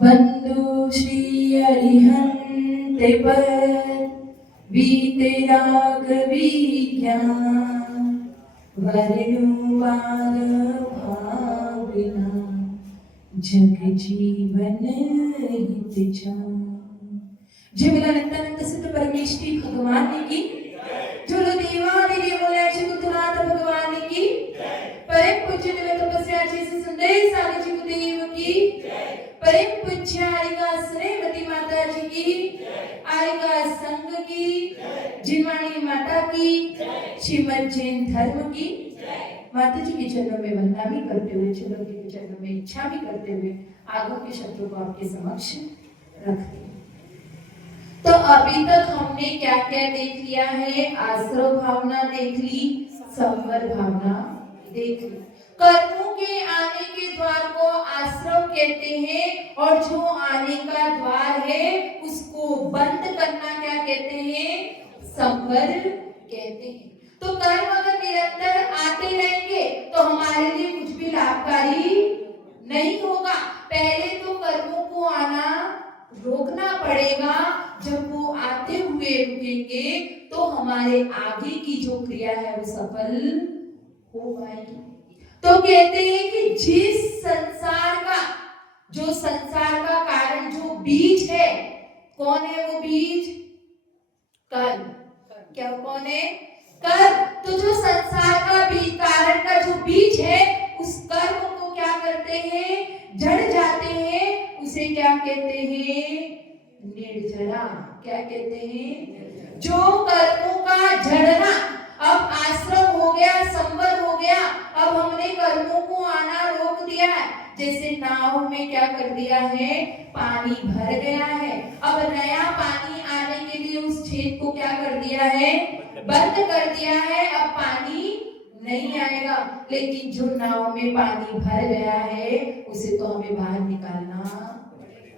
बंधु श्री अरिहंत पर बीते राघवी ज्ञान वर्णुवार भाविना जग जीवन हित जान। जय बोला नित्यानंद सिद्ध परमेश्वरी भगवान की, जो देवादिदेव बोले कुतुनाथ भगवान की, परम पूज्य देव तपस्या जैसे संदेश आगे चिकुदेव की, परम पूज्य आरिका श्रीमती माता जी की, आरिका संघ की, जिनवाणी माता की, श्रीमद जैन धर्म की, माता जी के चरणों में वंदना भी करते हुए, चरणों के चरणों में इच्छा भी करते हुए आगों के शब्दों को आपके समक्ष रखते हैं। तो अभी तक हमने क्या क्या देख लिया है? आश्रव भावना देख ली, संवर भावना देख ली। कर्मों के आने के द्वार को आश्रव कहते हैं और जो आने का द्वार है उसको बंद करना क्या कहते हैं? संवर कहते हैं। तो कर्म अगर निरंतर आते रहेंगे तो हमारे लिए कुछ भी लाभकारी नहीं होगा। पहले तो कर्मों को आना रोकना पड़ेगा। जब वो आते हुए रुकेंगे तो हमारे आगे की जो क्रिया है वो सफल हो पाएगी। तो कहते हैं कि जिस संसार का कारण जो बीज है, कौन है वो बीज? कर्म। क्या कौन है? कर्म। तो जो संसार का बीज, कारण का जो बीज है, उस कर्म को क्या करते हैं? जड़ जाते हैं। उसे क्या कहते हैं? निर्जरा। क्या कहते हैं? जो कर्मों का झड़ना। अब आश्रम हो गया, संवर हो गया, अब हमने कर्मों को आना रोक दिया है। जैसे नाव में क्या कर दिया है? पानी भर गया है, अब नया पानी आने के लिए उस छेद को क्या कर दिया है? बंद कर दिया है। अब पानी नहीं आएगा। लेकिन जो नाव में पानी भर गया है उसे तो हमें बाहर निकालना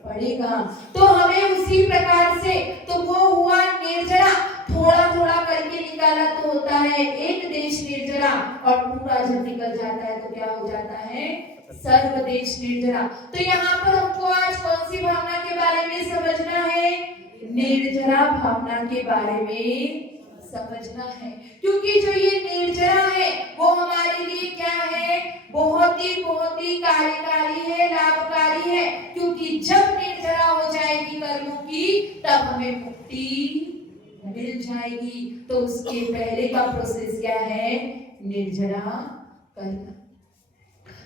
पड़ेगा। तो हमें उसी प्रकार से, तो वो हुआ निर्जरा। थोड़ा थोड़ा करके निकाला तो होता है एक देश निर्जरा, और पूरा जब निकल जाता है तो क्या हो जाता है? सर्वदेश निर्जरा। तो यहाँ पर हमको आज कौन सी भावना के बारे में समझना है? निर्जरा भावना के बारे में समझना है। क्योंकि जो ये निर्जरा है वो हमारे लिए क्या है? बहुत ही कार्यकारी है, लाभकारी है। क्योंकि जब निर्जरा हो जाएगी कर्मों की तब हमें मुक्ति मिल जाएगी। तो उसके पहले का प्रोसेस क्या है? निर्जरा करना।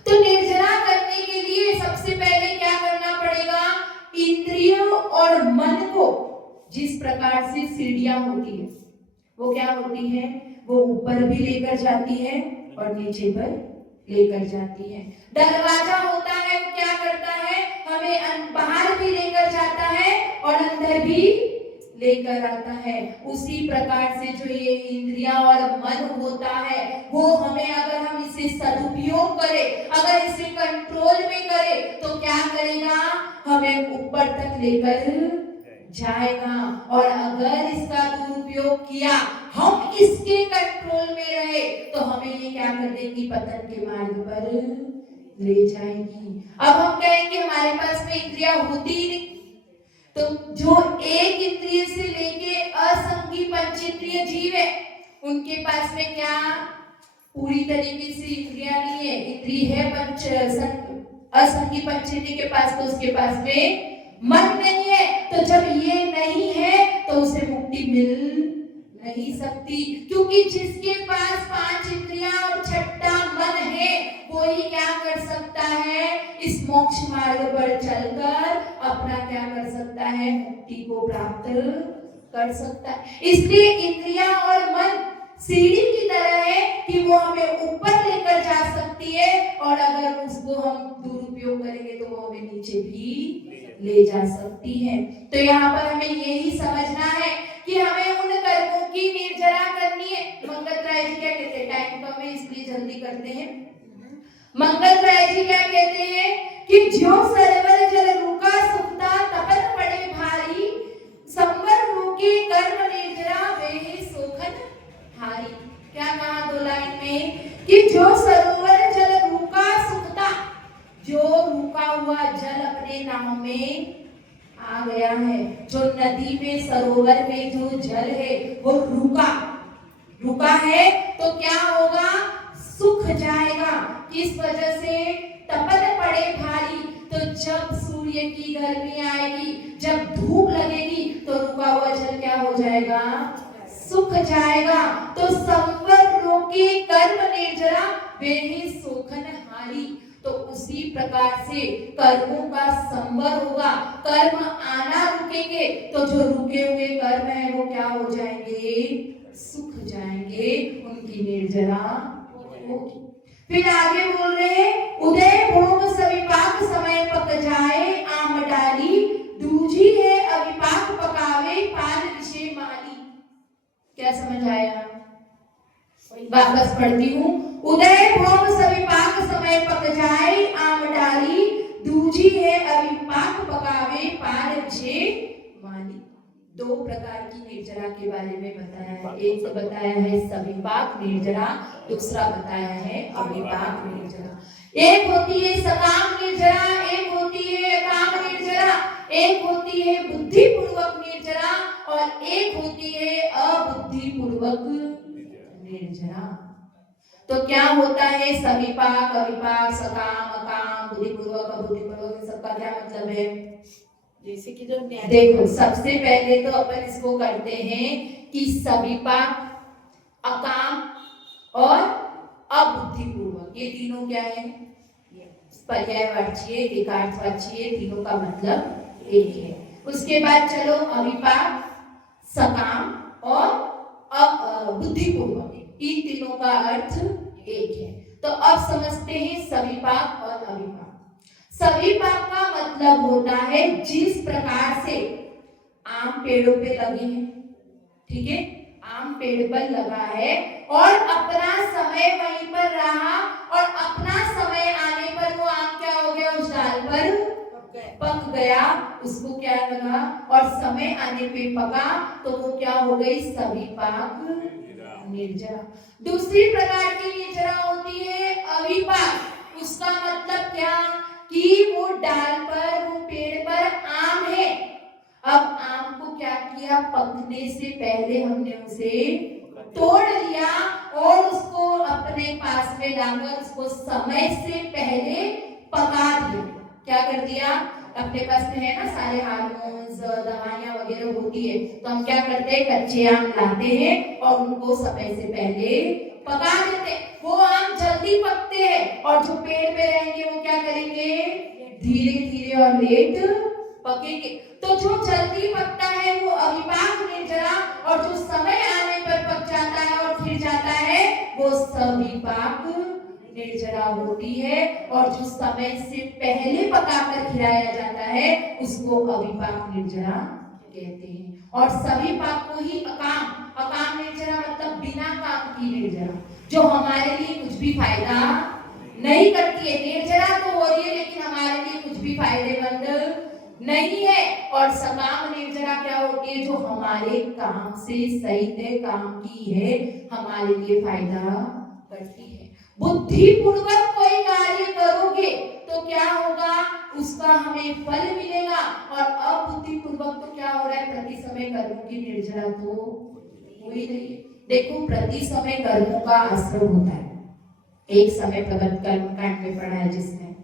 तो निर्जरा करने के लिए सबसे पहले क्या करना पड़ेगा? इंद्रियों और मन को, जिस प्रकार से सीढ़ियां होती है वो क्या होती है? वो ऊपर भी लेकर जाती है और नीचे पर लेकर जाती है। दरवाजा होता है वो क्या करता है? हमें बाहर भी लेकर जाता है और अंदर भी लेकर आता है। उसी प्रकार से जो ये इंद्रियां और मन होता है वो हमें, अगर हम इसे सदुपयोग करें, अगर इसे कंट्रोल में करें तो क्या करेगा? हमें ऊपर तक लेकर जाएगा। और अगर इसका दुरुपयोग किया, हम इसके कंट्रोल में रहे, तो हमें ये क्या कर देगी? पतन के मार्ग पर ले जाएगी। अब हम कहेंगे हमारे पास में इंद्रियां होती ही नहीं। तो जो एक इंद्रिय से लेके असंगी पंचेंद्रिय जीव है उनके पास में क्या पूरी तरीके से इंद्रियां नहीं है? इंद्रिय है असंगी पंचेंद्रिय के पास, तो उसके पास में मन नहीं है। तो जब ये नहीं है तो उसे मुक्ति मिल नहीं सकती। क्योंकि जिसके पास 5 इंद्रियां और 6 मन है वो ही क्या कर सकता है? इस मोक्ष मार्ग पर चलकर अपना क्या कर सकता है? मुक्ति को प्राप्त कर सकता है। इसलिए इंद्रियां और मन सीढ़ी की तरह है कि वो हमें ऊपर लेकर जा सकती है, और अगर उसको हम दुरुपयोग करेंगे तो वो हमें नीचे भी ले जा सकती है। तो यहाँ पर हमें यही समझना है कि हमें उन कर्मों की निर्जरा करनी है। मंगल राय जी क्या कहते हैं? टाइम कम है इसलिए जल्दी करते हैं। मंगल राय जी क्या कहते हैं कि जो सरोवर जल रुका सुखता तपत पड़े भारी, संवर रुके कर्म निर्जरा वे सोखन हारी। क्या कहा 2 लाइन में? कि जो सरोवर जल रुका सुखता, जो रुका हुआ जल अपने अपने नाम में आ गया है। जो नदी में, सरोवर में जो जल है वो रुका है तो क्या होगा? सूख जाएगा। किस वजह से? तपन पड़े भारी, तो जब सूर्य की गर्मी आएगी, जब धूप लगेगी तो रुका हुआ जल क्या हो जाएगा? सूख जाएगा। तो संवर रोके कर्म निर्जरा, वे ही सोखन हारी। तो उसी प्रकार से कर्मों का संवर होगा, कर्म आना रुकेंगे तो जो रुके हुए कर्म है वो क्या हो जाएंगे? सूख जाएंगे, उनकी निर्जरा होगी। फिर आगे बोल रहे हैं, उदय भोग सविपाक समय पक जाए, आम डाली दूजी है अविपाक पकावे, पान विषय माली। क्या समझ आया? वापस पढ़ती हूँ। उदय भोग सविपाक समय पक जाए, आम डाली दूजी है अविपाक पकावे, पान विषय माली। दो प्रकार की निर्जरा के बारे में बताया है। एक तो बताया है सविपाक निर्जरा, दूसरा बताया है अविपाक निर्जरा। एक होती है सकाम निर्जरा, एक होती है अकाम निर्जरा, एक होती है बुद्धिपूर्वक निर्जरा और एक होती है अबुद्धिपूर्वक निर्जरा। तो क्या होता है सविपाक, अविपाक, सकाम, अकाम, बुद्धिपूर्वक, अबुद्धिपूर्वक, सबका क्या मतलब है? जैसे कि जो देखो, सबसे पहले तो अपन इसको करते हैं कि सविपाक, अकाम और अबुद्धिपूर्वक, ये तीनों क्या है? पर्यायवाची, एकार्थवाची, तीनों का मतलब एक है। उसके बाद चलो अविपाक, सकाम और बुद्धिपूर्वक, इन तीनों का अर्थ एक है। तो अब समझते हैं सविपाक और अविपाक। सविपाक का मतलब होता है जिस प्रकार से आम पेड़ों पे लगे हैं, ठीक है, आम पेड़ पर लगा है और अपना समय वहीं पर रहा और अपना समय आने पर वो आम क्या हो गया? उस डाल पर पक गया, उसको क्या लगा और समय आने पे पका तो वो क्या हो गई? सविपाक निर्जरा। दूसरी प्रकार की निर्जरा होती है अविपाक। उसका मतलब क्या? कि वो डाल पर, वो पेड़ पर आम है, अब आम को क्या किया? पकने से पहले हमने उसे तोड़ लिया और उसको अपने पास में लाकर उसको समय से पहले पका दिया। क्या कर दिया? अपने पास में है ना सारे हार्मोन्स, दवाइयां वगैरह होती है, तो हम क्या करते हैं? कच्चे आम लाते हैं और उनको समय से पहले पका देते हैं। वो आम जल्दी पकते हैं और जो पेड़ पे रहेंगे वो क्या करेंगे? धीरे धीरे और लेट पकेंगे। तो जो जल्दी पकता है वो अविपाक निर्जरा और जो समय आने पर पक जाता है और खिल जाता है वो सविपाक निर्जरा होती है। और जो समय से पहले पकाकर खिलाया जाता है उसको अविपाक निर्जरा कहते हैं। और सविपाक को ही अकाम निर्जरा मतलब बिना काम की निर्जरा, जो हमारे लिए कुछ भी फायदा नहीं करती है। निर्जरा तो हो रही है लेकिन हमारे लिए कुछ भी फायदेमंद नहीं है। और सकाम निर्जरा क्या होती है? जो हमारे काम से सही काम की है, हमारे लिए फायदा करती है। बुद्धिपूर्वक कोई कार्य करोगे तो क्या होगा? उसका हमें फल मिलेगा। और अबुद्धिपूर्वक तो क्या हो रहा है? प्रति समय कर्मों की निर्जरा तो हो ही नहीं है। देखो, प्रति समय कर्मों का आश्रम होता है। एक समय प्रबद्ध कर्म कांड में पढ़ा है जिसने,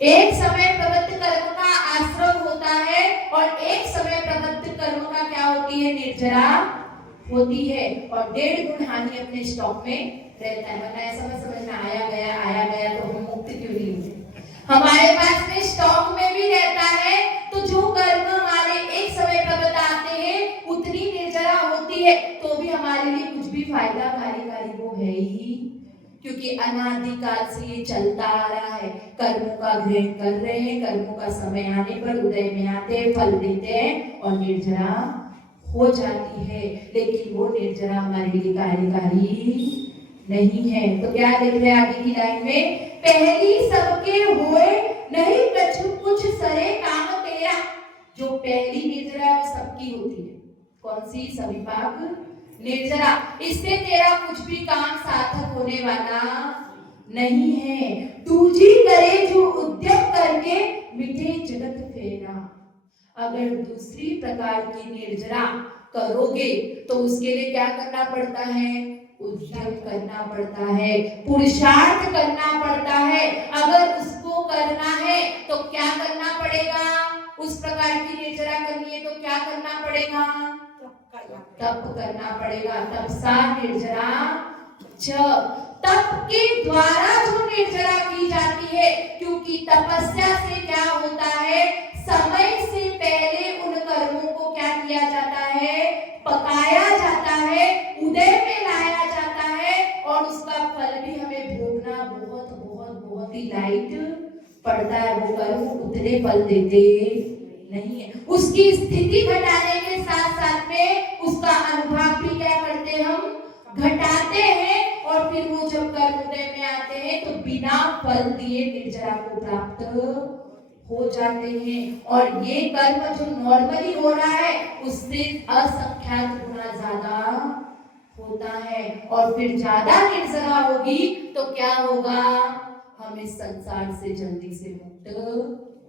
एक समय प्रबद्ध कर्म का आश्रम होता है और एक समय प्रबद्ध कर्म का क्या होती है? निर्जरा होती है। और 1.5 गुण हानि अपने स्टॉक में रहता है। वरना ऐसा मत समझना आया गया तो हम मुक्त क्यों नहीं होते? हमारे पास में स्टॉक में भी रहता है। तो जो कर्म हमारे एक समय प्रबद्ध आते हैं उतनी निर्जरा होती है तो भी हमारे लिए कुछ भी फायदा कार्यकारी वो है ही, क्योंकि अनादिकाल से ये चलता आ रहा है। कर्मों का ग्रहण कर रहे हैं, कर्मों का समय आने पर उदय में आते हैं, फल देते हैं और निर्जरा हो जाती है। लेकिन वो निर्जरा हमारे लिए कार्यकारी नहीं है। तो क्या देख रहे हैं आगे की लाइन में? पहली सबके होए नहीं कछु कुछ सरे काम तेरा। जो पहली निर्जरा है वो सबकी होती है। कौन सी? सविपाक निर्जरा। इससे तेरा कुछ भी काम सार्थक होने वाला नहीं है। दूजी करे जो उद्यम करके मिटे जगत फेरा। अगर दूसरी प्रकार की निर्जरा करोगे तो उसके लिए क्या करना पड़ता है? उद्यम करना पड़ता है, पुरुषार्थ करना पड़ता है। अगर उसको करना है तो क्या करना पड़ेगा? उस प्रकार की निर्जरा करनी है तो क्या करना पड़ेगा? तप करना पड़ेगा। तपसा निर्जरा च। तप के द्वारा जो निर्जरा की जाती है, क्योंकि तपस्या से क्या होता है? समय से पहले उन कर्मों को क्या किया जाता है? पकाया जाता है, उदय में लाया जाता है, और उसका फल भी हमें भोगना बहुत बहुत बहुत ही लाइट पड़ता है। वो कर्म उतने फल देते नहीं है। उसकी स्थिति घटाने के साथ साथ में उसका अनुभाग भी क्या करते हैं? हम घटाते हैं, और फिर वो जब कर्म उदय में आते हैं तो बिना फल दिए निर्जरा को प्राप्त हो जाते हैं। और ये कर्म जो नॉर्मली हो रहा है उससे असंख्यात गुना ज्यादा होता है। और फिर ज्यादा निर्जरा होगी तो क्या होगा? हम इस संसार से जल्दी से मुक्त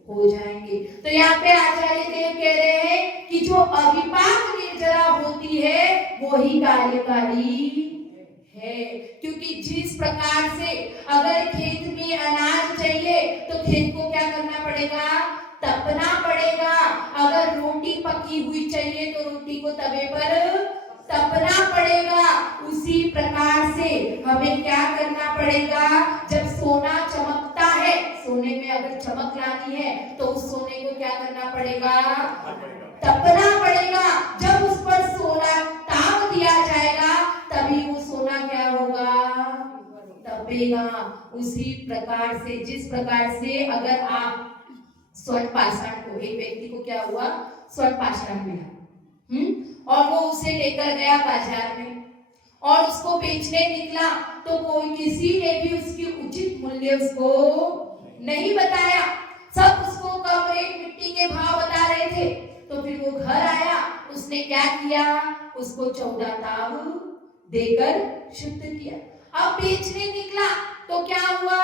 हो जाएंगे। तो यहाँ पे आचार्य देव कह रहे हैं कि जो अविपाक निर्जरा होती है वो ही कार्यकारी है। क्योंकि जिस प्रकार से अगर खेत में अनाज चाहिए तो खेत को क्या करना पड़ेगा? तपना पड़ेगा। अगर रोटी पकी हुई चाहिए तो रोटी को तवे पर तपना पड़ेगा। उसी प्रकार से हमें क्या करना पड़ेगा? जब सोना चमकता है, सोने में अगर चमक लानी है तो उस सोने को क्या करना पड़ेगा? तपना पड़ेगा। जब उस पर सोना ताप दिया जाएगा तभी वो सोना क्या होगा? तपेगा। उसी प्रकार से जिस प्रकार से अगर आप स्वर्ण पाषाण को, एक व्यक्ति को क्या हुआ? स्वर्ण पाषाण मिला, और वो उसे लेकर गया बाजार में और उसको बेचने निकला, तो कोई किसी ने भी उसकी उचित मूल्य उसको नहीं बताया। सब उसको कम रेट मिट्टी के भाव बता रहे थे। तो फिर वो घर आया, उसने क्या किया? उसको 14 ताव देकर शुद्ध किया। अब बेचने निकला तो क्या हुआ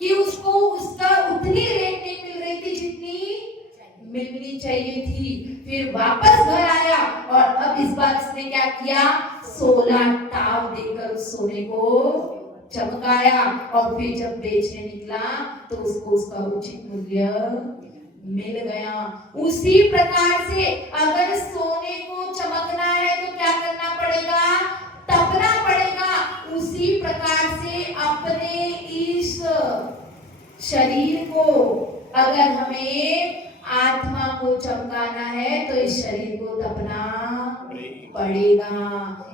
कि उसको उसका उतनी रेट नहीं मिल रही थी जितनी मिलनी चाहिए थी। फिर वापस घर आया और अब इस बार उसने क्या किया? 16 ताव देकर उस सोने को चमकाया, और फिर जब बेचने निकला तो उसको उसका उचित मूल्य मिल गया। उसी प्रकार से अगर सोने को चमकना है तो क्या करना पड़ेगा? तपना पड़ेगा। उसी प्रकार से अपने इस शरीर को अगर हमें आत्मा को चमकाना है तो इस शरीर को तपना पड़ेगा।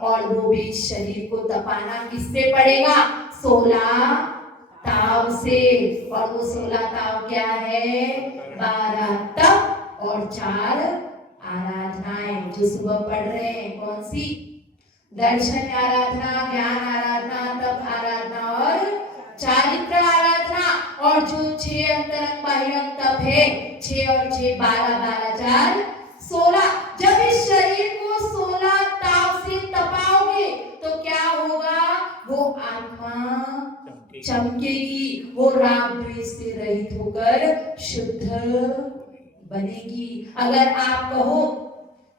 और वो भी इस शरीर को तपाना किससे पड़ेगा? 16 ताव से। और वो 16 ताव क्या है? 12 तप और 4 आराधनाएं जो सुबह पढ़ रहे हैं। कौन सी? दर्शन आराधना, ज्ञान आराधना, तप आराधना और चारित्र आराधना। और जो 6 अंतरंग बाह्यंग तप है, 6 और 6 12, 12 4 16। जब इस शरीर को 16 ताव से तपाओगे तो क्या होगा? वो आत्मा चमकेगी, वो राग द्वेष से रहित होकर शुद्ध बनेगी। अगर आप कहो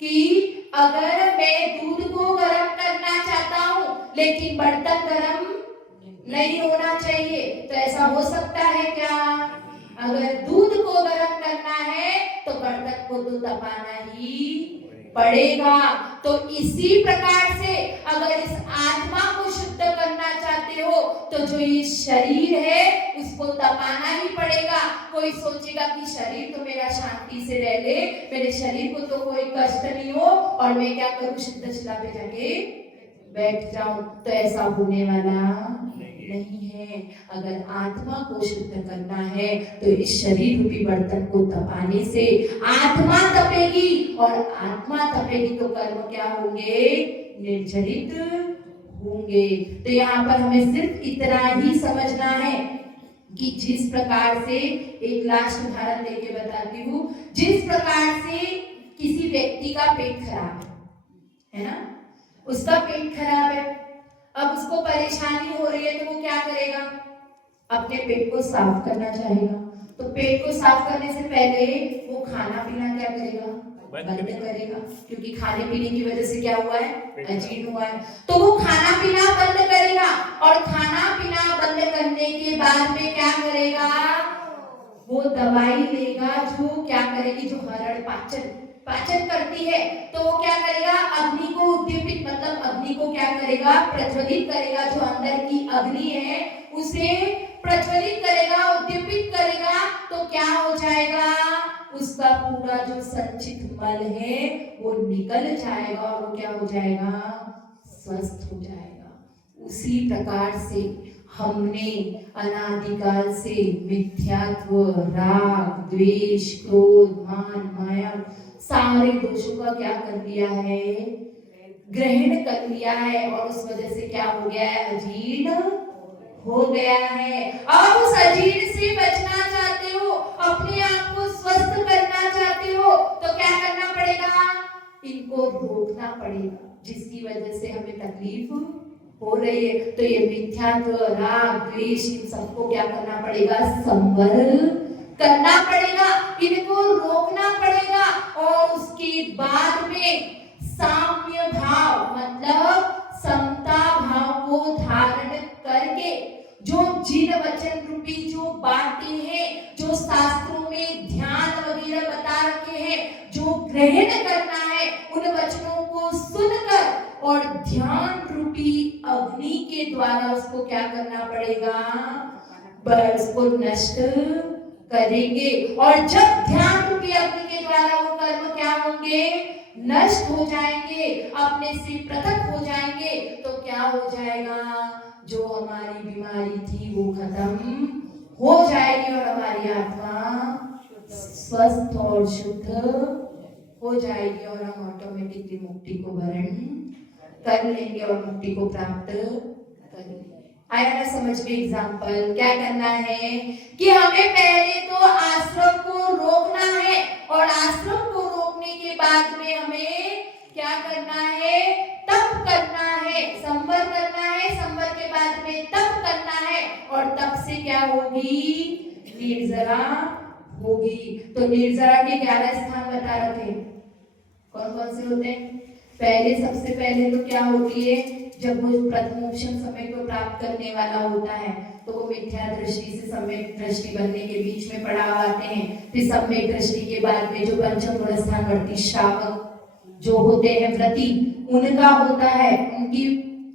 कि अगर मैं दूध को गर्म करना चाहता हूँ लेकिन बर्तन गर्म नहीं होना चाहिए, तो ऐसा हो सकता है क्या? अगर दूध को गर्म करना है तो बर्तन को तो तपाना ही पड़ेगा। तो इसी प्रकार से अगर इस आत्मा को शुद्ध करना चाहते हो तो जो ये शरीर है उसको तपाना ही पड़ेगा। कोई सोचेगा कि शरीर तो मेरा शांति से रह ले, मेरे शरीर को तो कोई कष्ट नहीं हो और मैं क्या करूं? सिद्ध शिला पे जाके बैठ जाऊं, तो ऐसा होने वाला नहीं है। अगर आत्मा को शुद्ध करना है तो इस शरीर रूपी बर्तन को तपाने से आत्मा तपेगी, और आत्मा तपेगी तो कर्म क्या होंगे? निर्जरित होंगे। तो यहाँ पर हमें सिर्फ इतना ही समझना है कि जिस प्रकार से, एक लास्ट उदाहरण देके बताती हूँ, जिस प्रकार से किसी व्यक्ति का पेट खराब है ना, उसका पेट खराब है, अब उसको परेशानी हो रही है तो वो क्या करेगा? अपने पेट को साफ करना चाहेगा। तो पेट को साफ करने से पहले वो खाना पीना क्या करेगा? बंद करेगा, क्योंकि खाने पीने की वजह से क्या हुआ है? अजीर्ण हुआ है। तो वो खाना पीना बंद करेगा, और खाना पीना बंद करने के बाद में क्या करेगा? वो दवाई लेगा जो क्या करेगी? जो हरण पाचन करती है, तो वो क्या करेगा? अग्नि को उद्दीपित, मतलब अग्नि को क्या करेगा? प्रज्वलित करेगा। जो अंदर की अग्नि है उसे प्रज्वलित करेगा, उद्दीपित करेगा। तो क्या हो जाएगा? उसका पूरा जो संचित मल है वो निकल जाएगा, और वो क्या हो जाएगा? स्वस्थ हो जाएगा। उसी प्रकार से हमने अनादिकाल से मिथ्यात्व, राग, द्वेष, क्रोध, मान, माया, सारे दोषों का क्या कर लिया है? ग्रहण कर लिया है, और उस वजह से क्या हो गया है? अजीर्ण हो गया है। अब उस अजीर्ण से बचना चाहते हो, अपने आप को स्वस्थ करना चाहते हो, तो क्या करना पड़ेगा? इनको रोकना पड़ेगा, जिसकी वजह से हमें तकलीफ हो रही है। तो ये मिथ्यात्व, राग, द्वेष, इन सबको क्या करना पड़ेगा? संवर करना पड़ेगा, इनको रोकना पड़ेगा। और उसके बाद में साम्य भाव, मतलब समता भाव को धारण करके, जो जिन वचन रूपी जो बातें हैं, जो शास्त्रों में ध्यान वगैरह बता रखे हैं, जो ग्रहण करना है, उन वचनों को सुनकर और ध्यान रूपी अग्नि के द्वारा उसको क्या करना पड़ेगा? उसको नष्ट करेंगे। और जब ध्यान रूपी अग्नि के द्वारा वो कर्म क्या होंगे? नष्ट हो जाएंगे, अपने से पृथक हो जाएंगे। तो क्या हो जाएगा? जो हमारी बीमारी थी वो खत्म हो जाएगी, और हमारी आत्मा स्वस्थ और शुद्ध हो जाएगी, और हम ऑटोमेटिकली मुक्ति को वरण कर लेंगे और मुक्ति को प्राप्त कर लेंगे। आया ना समझ में एग्जाम्पल? क्या करना है कि हमें पहले तो आश्रम को रोकना है, और आश्रम को रोकने के बाद में हमें क्या करना है? तप करना है, संवर करना है, संवर के बाद में तप करना है, और तप से क्या होगी? निर्जरा होगी। तो निर्जरा के 11 स्थान बता रखे, कौन कौन से होते हैं? पहले, सबसे पहले तो क्या होती है? जब वो प्रथमोपशम समय को प्राप्त करने वाला होता है, तो वो मिथ्या दृष्टि से सम्यक दृष्टि बनने के बीच में पड़ाव आते हैं। फिर सम्यक दृष्टि के बाद में जो पंचम गुण स्थान वर्ती श्रावक जो होते हैं, व्रती, उनका होता है, उनकी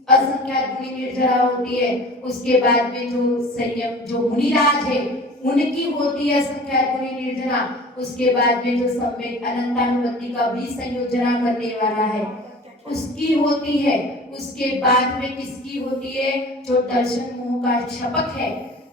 असंख्यात गुणी निर्जरा होती है। उसके बाद में जो संयम, जो मुनिराज है, उनकी होती है असंख्यात गुणी निर्जरा। उसके बाद में जो सम्यक अनंतानुबंधी का भी संयोजना करने वाला है, उसकी होती है। उसके बाद में किसकी होती है? जो दर्शन मोह का छपक है,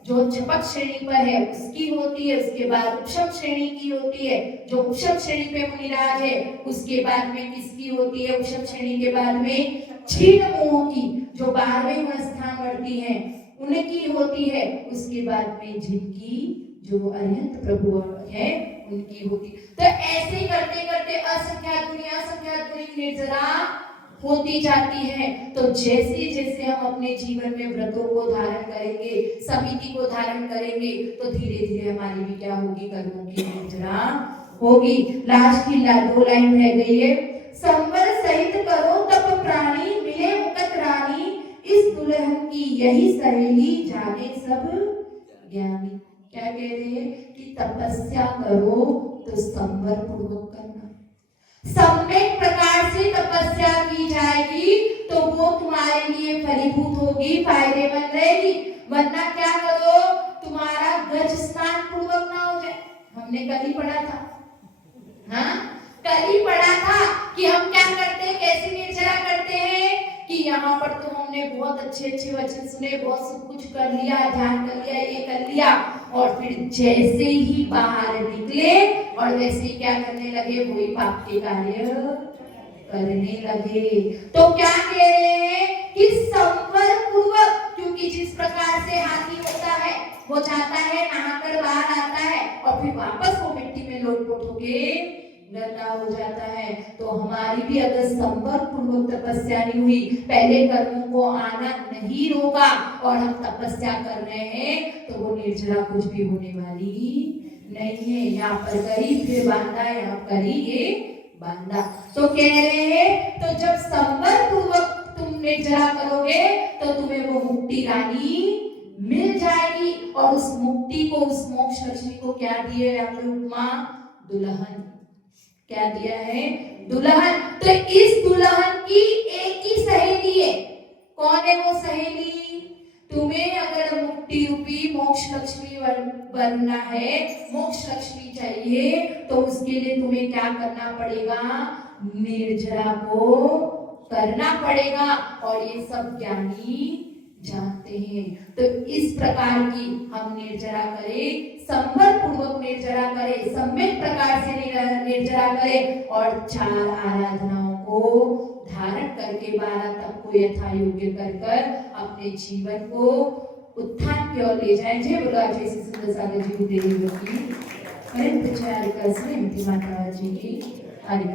जो छपक श्रेणी पर है, उसकी होती है। उसके बाद उपशम श्रेणी की होती है, जो उपशम श्रेणी पे मुनिराज है। उसके बाद में किसकी होती है? उपशम श्रेणी के बाद में क्षीण मोह की, जो 12वें गुण स्थान वर्ती है, उनकी होती है। उसके बाद में जिनकी जो अरिहंत प्रभु है उनकी होती। तो ऐसे करते करते असंख्यात गुणी निर्जरा होती जाती है। तो जैसे जैसे हम अपने जीवन में व्रतों को धारण करेंगे, समिति को धारण करेंगे, तो धीरे धीरे हमारी भी क्या होगी? कर्मों की निर्जरा होगी। लास्ट की 2 लाइन रह गई है। संवर सहित करो तप प्राणी, मिले मुकत रानी, इस दुल्हन की यही सहेली, जाने सब ज्ञानी। क्या कह रहे हैं? कि तपस्या करो तो संवर पूर्वक करना। सम्यक प्रकार से तपस्या की जाएगी तो वो तुम्हारे लिए फलीभूत होगी, फायदेमंद रहेगी। वरना क्या करो? तुम्हारा गज स्नान पूर्वक ना हो जाए। हमने कल ही पढ़ा था, हाँ, कल ही पढ़ा था कि हम क्या करते हैं, कैसे निर्जरा करते हैं। कि यहाँ पर तो हमने बहुत अच्छे अच्छे वचन सुने, बहुत सब कुछ कर लिया, ध्यान कर लिया, ये कर लिया, और फिर जैसे ही बाहर निकले और वैसे ही क्या करने लगे? वही पाप के कार्य करने लगे। तो क्या कह रहे हैं? कि संवर पूर्वक, क्योंकि जिस प्रकार से हाथी होता है, वो जाता है, नहाकर बाहर आता है, और फिर वापस वो मिट्टी में लोटपोट होके गंदा हो जाता है। तो हमारी भी अगर संपर्क पूर्वक तपस्या नहीं हुई, पहले कर्मों को आना नहीं रोका और हम तपस्या कर रहे हैं, तो वो निर्जरा कुछ भी होने वाली नहीं है। यहाँ पर करी फिर बांधा, यहाँ करी ये बांधा। तो कह रहे हैं तो जब संपर्क पूर्वक तुम निर्जरा करोगे तो तुम्हें वो मुक्ति रानी मिल जाएगी। और उस मुक्ति को, उस मोक्ष लक्ष्मी को क्या दिए आपने उपमा? दुल्हन। क्या दिया है? दुल्हन। तो इस दुल्हन की एक ही सहेली है। कौन है वो सहेली? तुम्हें अगर मुक्ति रूपी मोक्ष लक्ष्मी बनना है, मोक्ष लक्ष्मी चाहिए, तो उसके लिए तुम्हें क्या करना पड़ेगा? निर्जरा को करना पड़ेगा। और ये सब ज्ञानी जानते हैं। तो इस प्रकार की हम निर्जरा करें, संबंध पूर्वक निर्जरा करें, सम्यक प्रकार से निर्जरा करें और 4 आराधनाओं को धारण करके 12 तप को यथा योग्य कर अपने जीवन को उत्थान की ओर ले जाएं। जय बोलो आज श्री सुंदर सागर जी की देवी की, परम प्रचारिका श्रीमती माता जी की।